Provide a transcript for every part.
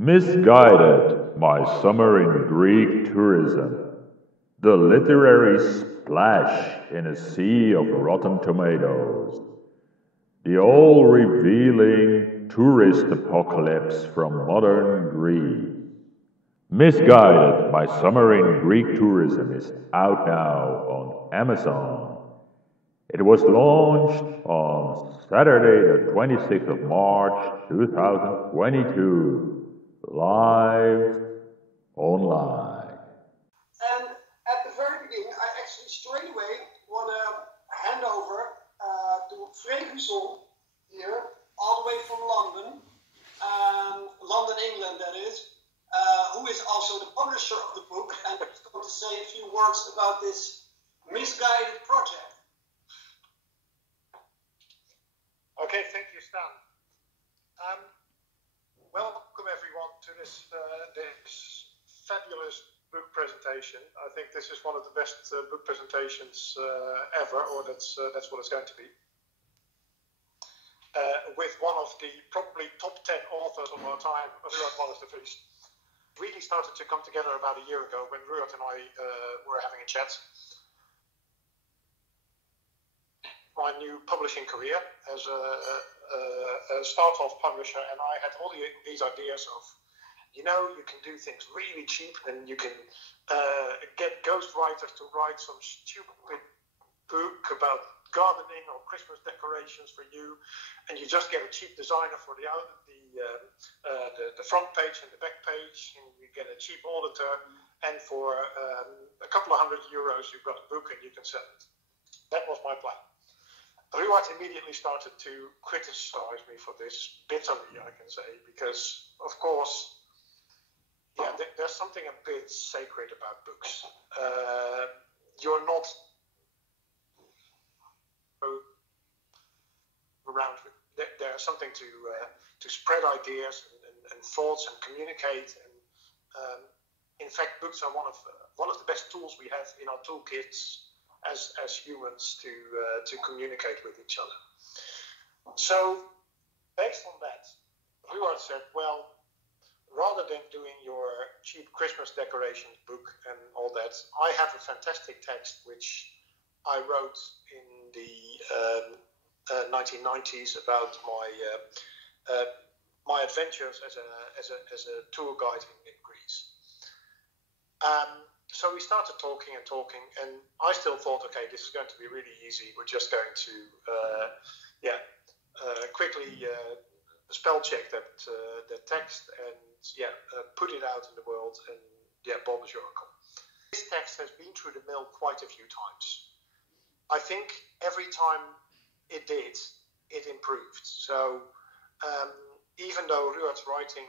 Misguided, my summer in Greek tourism. The literary splash in a sea of rotten tomatoes. The all-revealing tourist apocalypse from modern Greece. Misguided, my summer in Greek tourism is out now on Amazon. It was launched on Saturday, the 26th of March 2022, live online. And at the very beginning, I actually straight away want to hand over to Ferguson here, all the way from London, London, England, that is, who is also the publisher of the book, and is going to say a few words about this misguided project. Okay, thank you, Stan. Welcome everyone to this fabulous book presentation. I think this is one of the best book presentations ever, or that's what it's going to be. With one of the probably top 10 authors of our time, Ruud Wallace de Vries. Really started to come together about a year ago when Ruud and I were having a chat. My new publishing career as a start-off publisher, and I had all these ideas of, you can do things really cheap, and you can get ghostwriters to write some stupid book about gardening or Christmas decorations for you, and you just get a cheap designer for the front page and the back page, and you get a cheap auditor, and for a couple of €100 you've got a book and you can sell it. That was my plan. Ruud immediately started to criticize me for this, bitterly, I can say, because, of course, there's something a bit sacred about books. You're not around with. There's something to spread ideas and thoughts and communicate. And in fact, books are one of the best tools we have in our toolkits as humans to communicate with each other. So, based on that, Ruud said, well, rather than doing your cheap Christmas decorations book and all that, I have a fantastic text which I wrote in the 1990s about my adventures as a tour guide in Greece. So we started talking, and I still thought, okay, this is going to be really easy. We're just going to, quickly spell check that text and put it out in the world, and bonjour. This text has been through the mill quite a few times. I think every time it did, it improved. So even though Ruud's writing,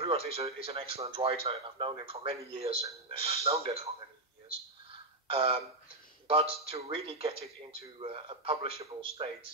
Ruud is an excellent writer, and I've known him for many years, and I've known that for many years. But to really get it into a publishable state,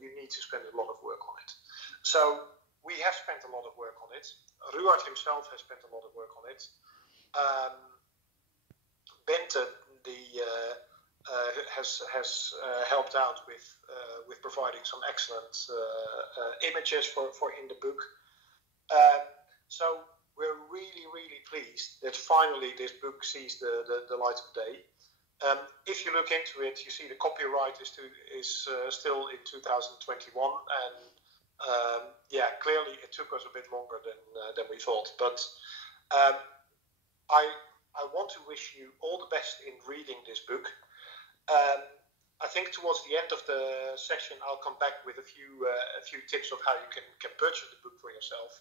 you need to spend a lot of work on it. So we have spent a lot of work on it. Ruud himself has spent a lot of work on it. Bente, has helped out with providing some excellent images for in the book. So we're really, really pleased that finally this book sees the light of day. If you look into it, you see the copyright is still in 2021, and clearly it took us a bit longer than we thought. But I want to wish you all the best in reading this book. I think towards the end of the session, I'll come back with a few tips of how you can purchase the book for yourself.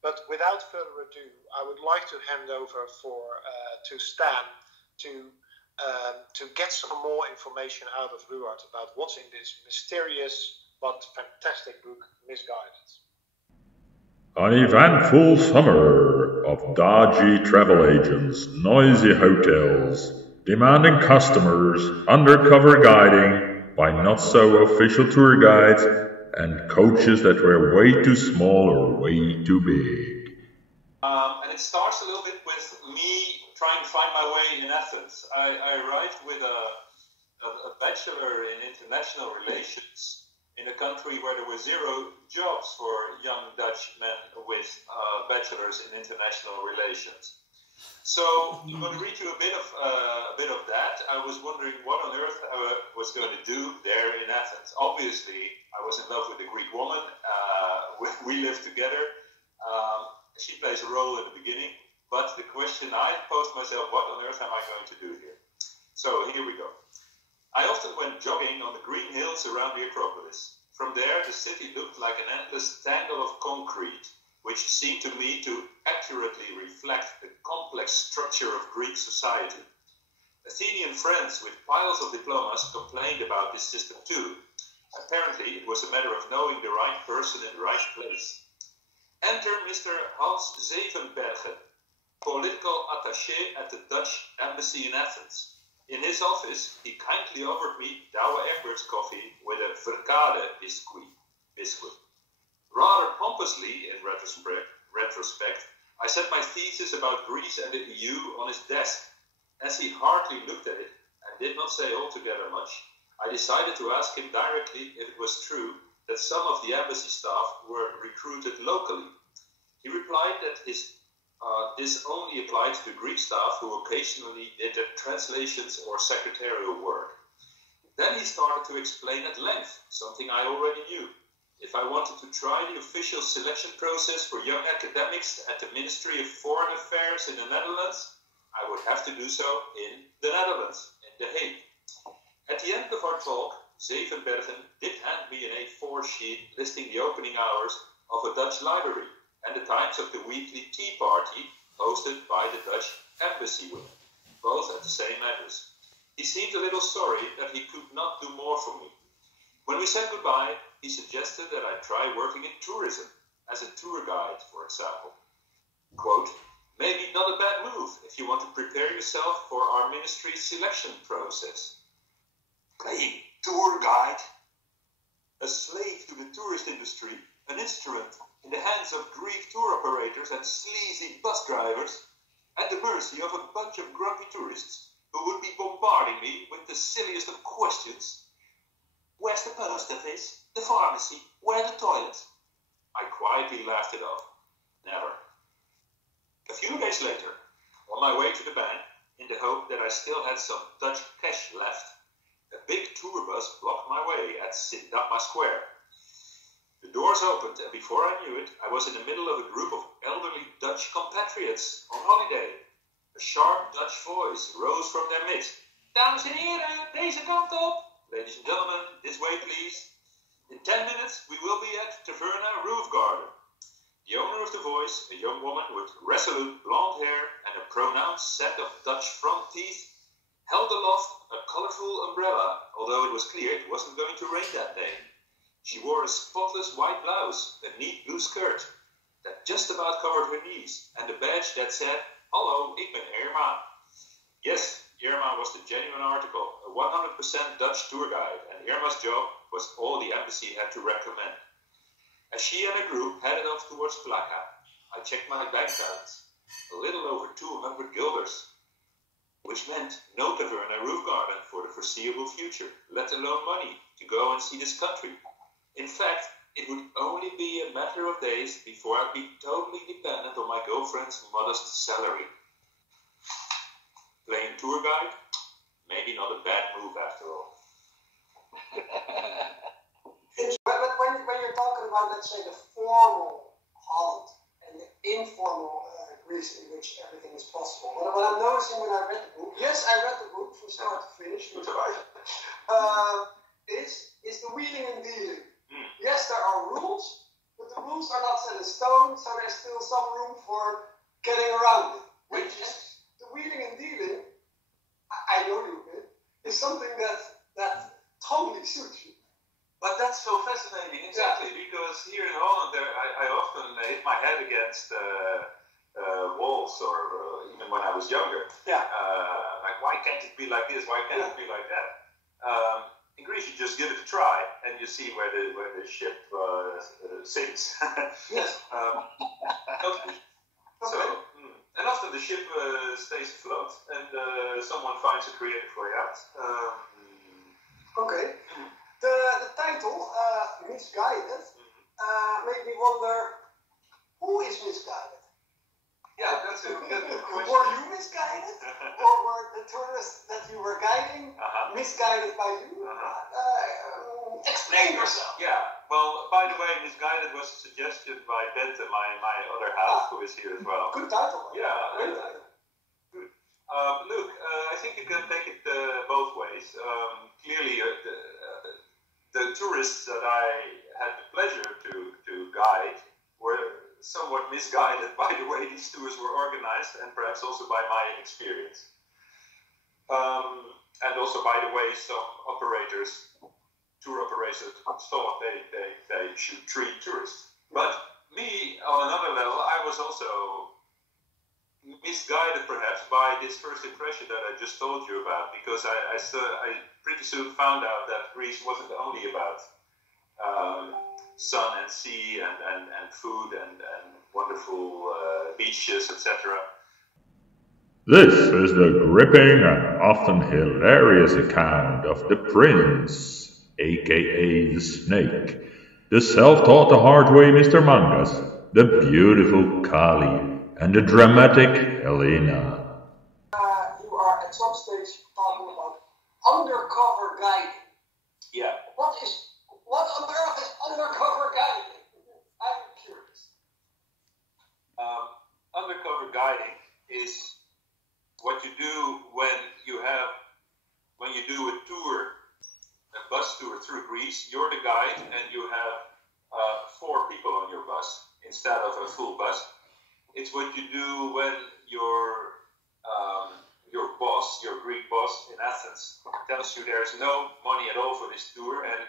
But without further ado, I would like to hand over to Stan to get some more information out of Ruud about what's in this mysterious but fantastic book, Misguided. An eventful summer of dodgy travel agents, noisy hotels, demanding customers, undercover guiding by not-so-official tour guides, and coaches that were way too small or way too big. And it starts a little bit with me trying to find my way in Athens. I arrived with a bachelor in international relations, in a country where there were 0 jobs for young Dutch men with bachelors in international relations. So I'm going to read you a bit of that. I was wondering what on earth I was going to do there in Athens. Obviously, I was in love with a Greek woman. We lived together. She plays a role in the beginning. But the question I posed myself, what on earth am I going to do here? So here we go. I often went jogging on the green hills around the Acropolis. From there, the city looked like an endless tangle of concrete, which seemed to me to accurately reflect the complex structure of Greek society. Athenian friends with piles of diplomas complained about this system too. Apparently, it was a matter of knowing the right person in the right place. Enter Mr. Hans Zevenbergen, political attaché at the Dutch embassy in Athens. In his office, he kindly offered me Douwe Egbert's coffee with a verkade biscuit. Rather pompously, in retrospect, I set my thesis about Greece and the EU on his desk. As he hardly looked at it and did not say altogether much, I decided to ask him directly if it was true that some of the embassy staff were recruited locally. He replied that this only applied to Greek staff who occasionally did translations or secretarial work. Then he started to explain at length something I already knew. If I wanted to try the official selection process for young academics at the Ministry of Foreign Affairs in the Netherlands, I would have to do so in the Netherlands, in The Hague. At the end of our talk, Zevenbergen did hand me an A4 sheet listing the opening hours of a Dutch library and the times of the weekly tea party hosted by the Dutch embassy women, both at the same address. He seemed a little sorry that he could not do more for me. When we said goodbye, he suggested that I try working in tourism, as a tour guide, for example. Quote, maybe not a bad move if you want to prepare yourself for our ministry's selection process. Playing tour guide? A slave to the tourist industry, an instrument in the hands of Greek tour operators and sleazy bus drivers, at the mercy of a bunch of grumpy tourists who would be bombarding me with the silliest of questions. Where's the post office? The pharmacy? Where are the toilets? I quietly laughed it off. Never. A few days later, on my way to the bank, in the hope that I still had some Dutch cash left, a big tour bus blocked my way at Sintagma Square. The doors opened, and before I knew it, I was in the middle of a group of elderly Dutch compatriots on holiday. A sharp Dutch voice rose from their midst. Dames en heren, deze kant op! Ladies and gentlemen, this way please. In 10 minutes, we will be at Taverna Roof Garden. The owner of the voice, a young woman with resolute blonde hair and a pronounced set of Dutch front teeth, held aloft a colorful umbrella, although it was clear it wasn't going to rain that day. She wore a spotless white blouse, a neat blue skirt that just about covered her knees, and a badge that said, Hallo, ik ben Irma. Yes, Irma was the genuine article, a 100% Dutch tour guide, and Irma's job was all the embassy had to recommend. As she and a group headed off towards Plaka, I checked my bank balance, a little over 200 guilders, which meant no Taverna Roof Garden for the foreseeable future, let alone money to go and see this country. In fact, it would only be a matter of days before I'd be totally dependent on my girlfriend's modest salary. Playing tour guide? Maybe not a bad move after all. But when you're talking about, let's say, the formal Holland and the informal Greece in which everything is possible, what I'm noticing when I read the book, yes, I read the book from start to finish, is the wheeling and dealing. Yes, there are rules, but the rules are not set in stone, so there's still some room for getting around it. Which is the wheeling and dealing, I know you a bit, is something that totally suits you. But that's so fascinating, exactly, because here in Holland, I often hit my head against walls, or even when I was younger. Yeah. Like, why can't it be like this? Why can't it be like that? In Greece, you just give it a try, and you see where the ship sinks. Yes. And often the ship stays afloat, and someone finds a creative way out. Okay. The title, that's a good question. Were you misguided? Or were the tourists that you were guiding misguided by you? Explain yourself. Yeah, well, by the way, Misguided was a suggestion by Bente, my other half, who is here as well. Good title. Yeah, Great title. good. Look, I think you can take it both ways. Clearly, the tourists that I had the pleasure to guide were somewhat misguided by the way these tours were organized, and perhaps also by my inexperience. And also, by the way, some tour operators thought they should treat tourists. But me, on another level, I was also misguided perhaps by this first impression that I just told you about, because I pretty soon found out that Greece wasn't only about sun and sea and food and wonderful beaches, etc. This is the gripping and often hilarious account of the Prince, aka the Snake, the self-taught the hard way Mr. Mangas, the beautiful Kali, and the dramatic Helena. You are at some stage talking about undercover guiding. Yeah. What on earth is undercover guiding? I'm curious. Undercover guiding is what you do when you do a tour, a bus tour through Greece. You're the guide, and you have 4 people on your bus instead of a full bus. It's what you do when your boss, your Greek boss in Athens, tells you there's no money at all for this tour, and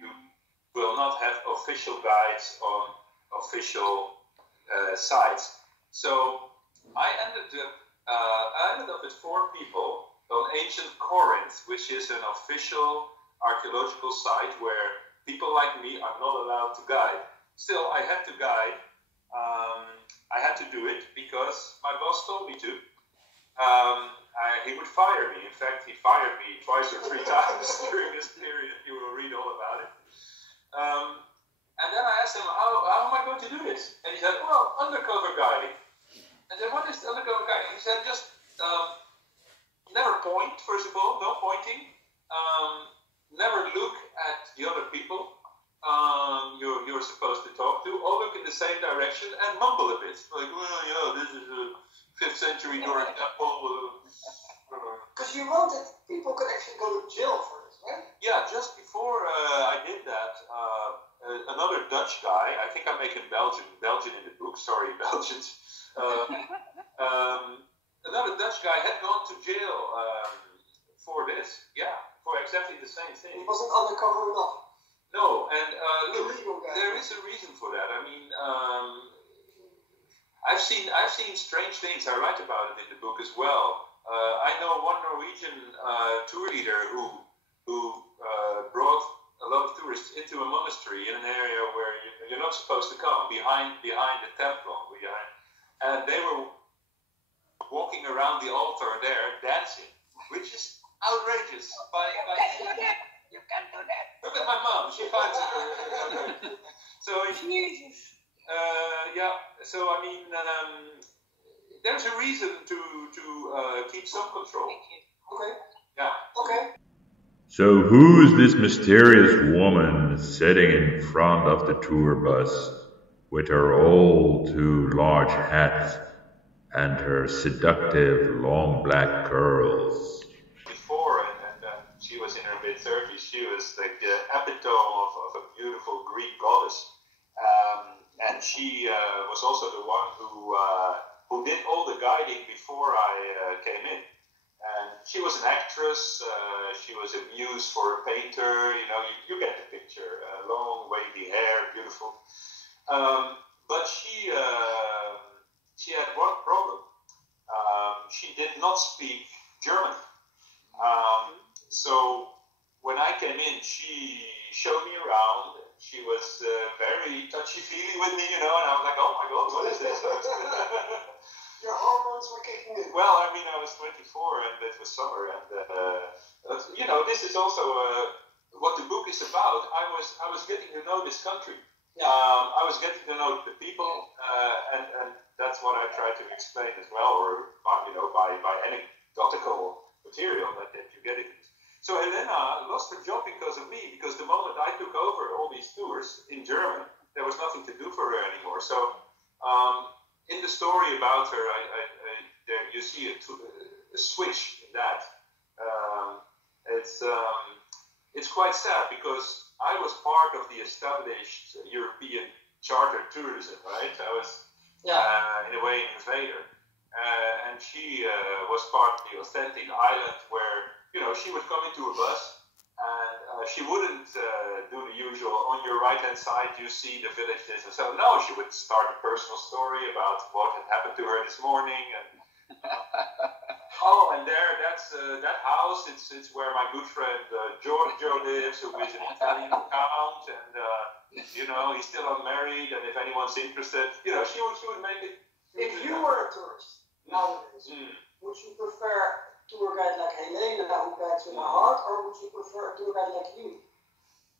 you will not have official guides on official sites. So I ended up with 4 people on ancient Corinth, which is an official archaeological site where people like me are not allowed to guide. Still, I had to guide. I had to do it because my boss told me to. He would fire me. In fact, he fired me twice or 3 times during this period. You will read all about it. And then I asked him, how am I going to do this? And he said, well, undercover guiding. I said, what is undercover guiding? He said, just never point, first of all, no pointing. Never look at the other people you're supposed to talk to. All look in the same direction and mumble a bit. Like, well, yeah, this is a 5th century Doric temple. Because you wrote that people could actually go to jail for this, right? Yeah, just before I did that, another Dutch guy, I think I make him Belgian in the book, sorry, Belgians. Another Dutch guy had gone to jail for this, for exactly the same thing. He wasn't undercover enough. No, and look, there is a reason for that. I mean, I've seen strange things. I write about it in the book as well. I know one Norwegian tour leader who brought a lot of tourists into a monastery in an area where you're not supposed to come, behind the temple, and they were walking around the altar there dancing, which is outrageous. You can't do that. Look at my mom; she finds it. So Jesus. So I mean, there's a reason to keep some control. Okay. Yeah. Okay. So who's this mysterious woman sitting in front of the tour bus with her all too large hat and her seductive long black curls? Before, and she was in her mid-30s, she was like the epitome of a beautiful Greek goddess. And she was also the one who did all the guiding before I came in. And she was an actress, she was a muse for a painter, you get the picture. Long, wavy hair, beautiful. But she had one problem. She did not speak German. So when I came in, she showed me around. She was very touchy-feely with me, and I was like, oh my God, what is this? Your hormones were kicking in. Well, I mean, I was 24, and it was summer, and this is also what the book is about. I was getting to know this country. I was getting to know the people, and that's what I try to explain as well, or by anecdotal material that you get it. So Helena lost her job because of me, because the moment I took over all these tours in German, there was nothing to do for her anymore. So in the story about her, there you see a switch in that. It's quite sad because I was part of the established European charter tourism, right? I was in a way an invader, and she was part of the authentic island where she would come into a bus and she wouldn't do the usual. On your right hand side you see the villages, and so no, she would start a personal story about what had happened to her this morning and. Oh, and that's that house. It's where my good friend Giorgio lives, who is an Italian count, and he's still unmarried. And if anyone's interested, she would make it. If you were a tourist nowadays, would you prefer a tour guide like Helena, who guides with her heart, or would you prefer a tour guide like you?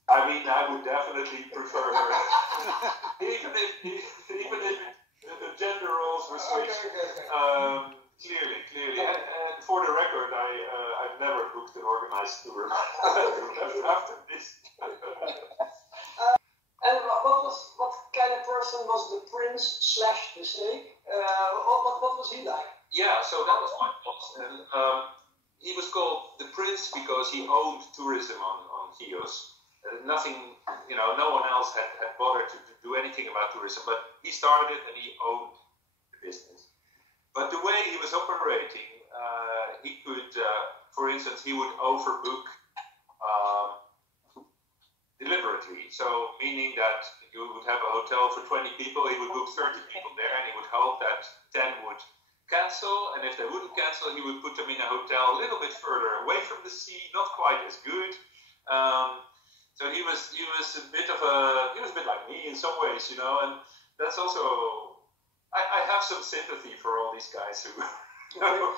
I mean, I would definitely prefer her, even if the gender roles were switched. Okay. Clearly. And for the record, I've never booked an organized tour after this. And what kind of person was the prince / the snake? What was he like? Yeah, so that was my boss, and he was called the prince because he owned tourism on Chios. Nothing, no one else had bothered to do anything about tourism, but he started it and he owned the business. But the way he was operating, he could, for instance, he would overbook deliberately. So meaning that you would have a hotel for 20 people, he would book 30 people there, and he would hope that 10 would cancel. And if they wouldn't cancel, he would put them in a hotel a little bit further away from the sea, not quite as good. So he was a bit like me in some ways, and that's also. I have some sympathy for all these guys who. Wait a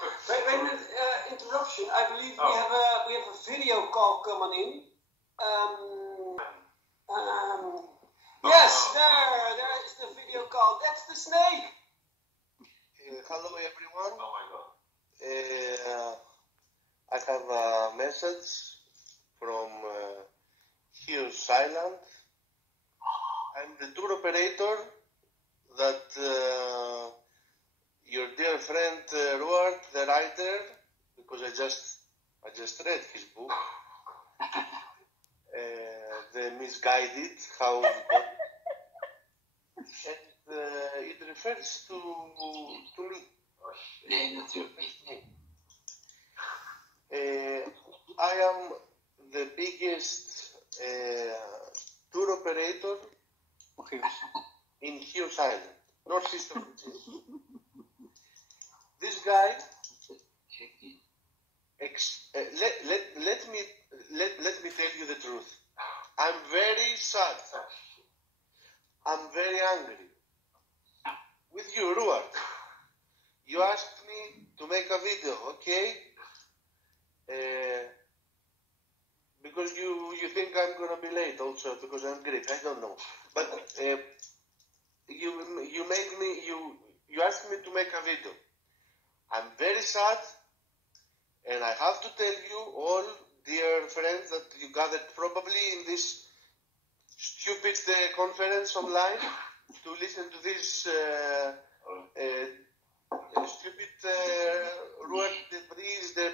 minute, interruption. I believe we have a video call coming in. Yes, there is the video call. That's the snake. Hello everyone. Oh my God. I have a message from Hughes Island. I'm the tour operator that your dear friend Ruart, the writer, because I just read his book, the Misguided, how we got it. And it refers to me. That's your first name. I am the biggest tour operator in Hughes Island, northeast of Brazil. This guy, let me tell you the truth. I'm very sad. I'm very angry with you, Ruart. You asked me to make a video, okay? Because you think I'm gonna be late also because I'm Greek. I don't know, but you asked me to make a video. I'm very sad, and I have to tell you all, dear friends, that you gathered probably in this stupid conference online to listen to this stupid word, the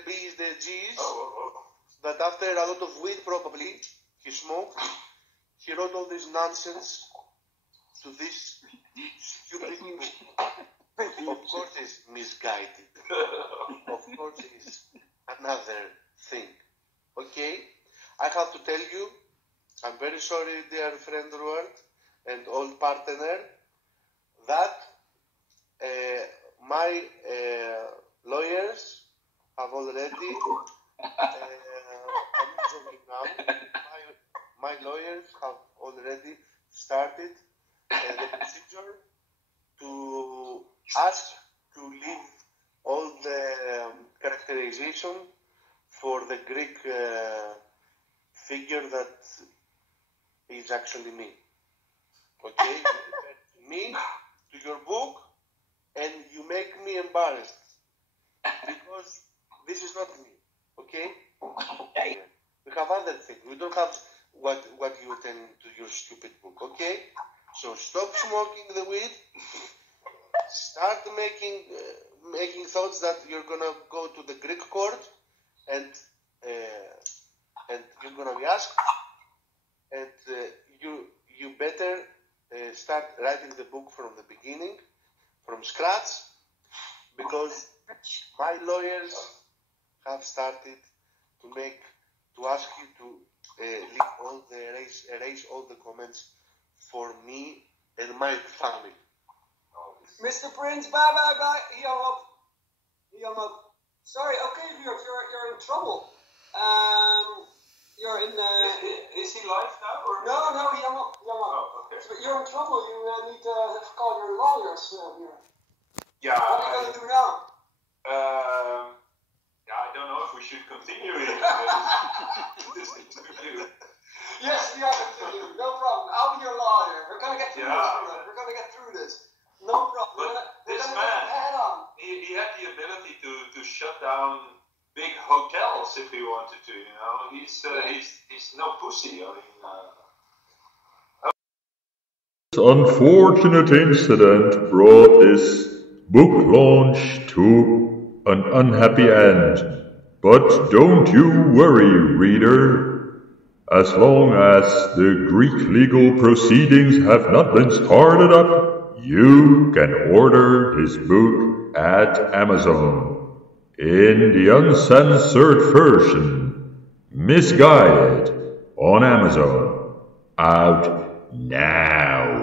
B's, the G's, that after a lot of weed probably he smoked, he wrote all this nonsense to this stupid book. Of course it's misguided. Of course it's another thing. Okay? I have to tell you, I'm very sorry, dear friend Ruart and old partner, that my lawyers have already, I'm not joking now, my lawyers have already started the procedure to ask to leave all the characterization for the Greek figure that is actually me. Okay? You refer to me, to your book, embarrassed because this is not me. Okay? We have other things. We don't have what you attend to your stupid book. Okay? So stop smoking the weed. Start making thoughts that you're gonna go to the Greek court and you're gonna be asked, and you better start writing the book from the beginning, from scratch, because my lawyers have started to ask you to erase all the comments for me and my family. Mr. Prince, bye. He hung up. Sorry, okay, you're in trouble. You're in. Is he live now or No, he hung up. Oh, okay. But you're in trouble. You need to call your lawyers here. Yeah. What are you gonna do now? I don't know if we should continue this interview. Yes, we are continuing. No problem. I'll be your lawyer. We're gonna get through this. We're gonna get through this. No problem. But we're this gonna man, head on. he had the ability to shut down big hotels if he wanted to. You know, he's no pussy. I mean. This unfortunate incident brought this book launch to an unhappy end. But don't you worry, reader. As long as the Greek legal proceedings have not been started up, you can order this book at Amazon in the uncensored version, Misguided, on Amazon. Out now.